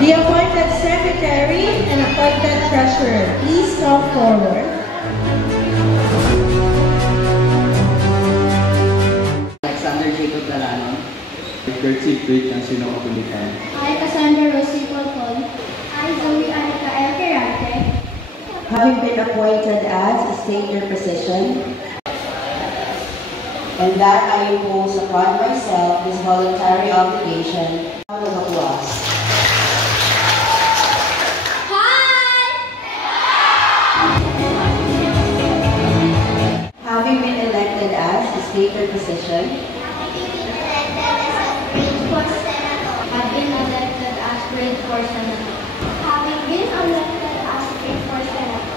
The appointed secretary and appointed treasurer, please come forward. Alexander Jacob Dalanon. Gertzie Tweet ng Sinokapulitan. I, Cassandra Rosie Polcol. I, Zoe Anica Elkerante. Having been appointed as, state your position, and that I impose upon myself this voluntary obligation. Round of applause. Having been elected as, state your position. Have been elected as grade 4 senator. Having been elected as grade 4 senator.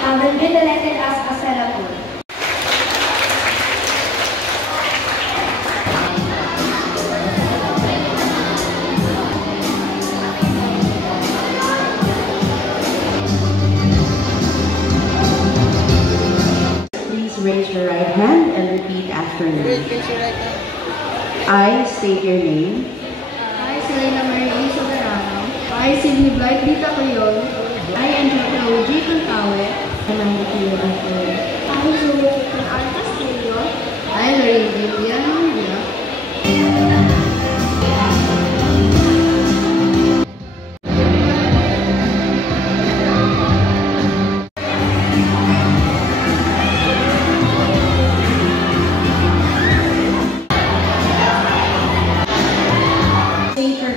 Having been elected as a senator. Please raise your right hand and repeat after me. I state your name. I, Selena Marie Soberano. I, Sidney Blight Dita Coyon. I, Angela G. Contawe. And I, Mateo Antonio. I, Julia Al Castillo. I, Lorraine Vivian.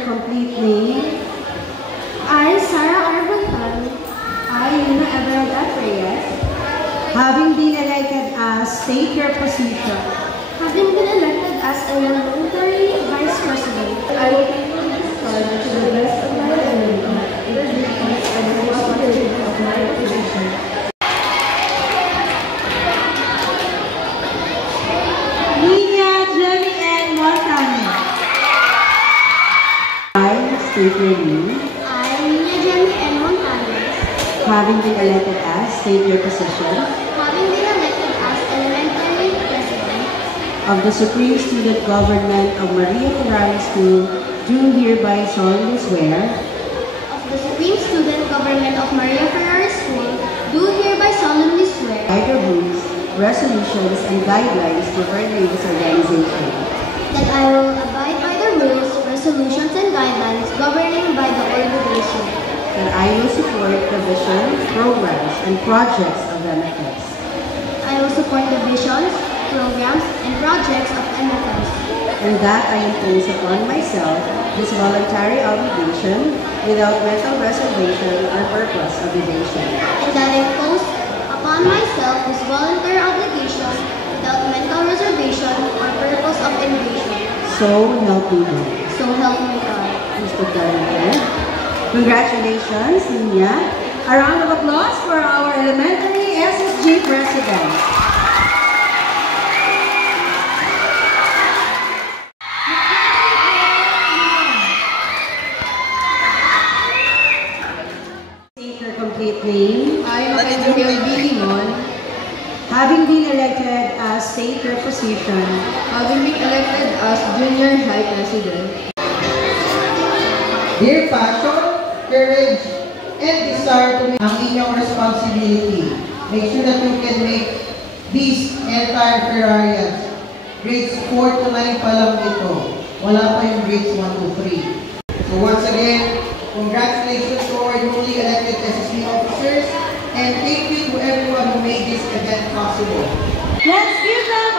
Complete name. I, Sarah Arbontan. I, Luna Everett Reyes. Having been elected as, state your position. Having been elected as a voluntary vice president, I will faithfully discharge to the best of my ability the duties and responsibilities of my position. Nina Jenny N. Montano. State your name. I, Nina Jenny N. Montañez. Having been elected as, state your position. Having been elected as elementary president Of the Supreme Student Government of Maria Ferrari School, do hereby solemnly swear. of the Supreme Student Government of Maria Ferrari School, do hereby solemnly swear By the rules, resolutions, and guidelines governing this organization. that I will abide by the rules, resolutions, and guidelines governing by the organization. That I will support the vision, programs, and projects of MFS. I will support the visions, programs, and projects of MFS. And that I impose upon myself this voluntary obligation without mental reservation or purpose of evasion. And that I impose upon myself this voluntary obligation without mental reservation or purpose of evasion. So help me God. So help me God. Please put that in there. Congratulations, Nina. A round of applause for our elementary SSG president. State your complete name. I, Macaulay B. Limon. Having been elected as state your position. Having been elected as junior high president. Dear passion, courage, and desire to make ang inyong responsibility. Make sure that you can make these entire Ferrarians. Grades 4 to 9 pa lang ito. Wala pa yung grades 1 to 3. So once again, congratulations to our newly elected SSB officers, and thank you to everyone who made this event possible. Let's give them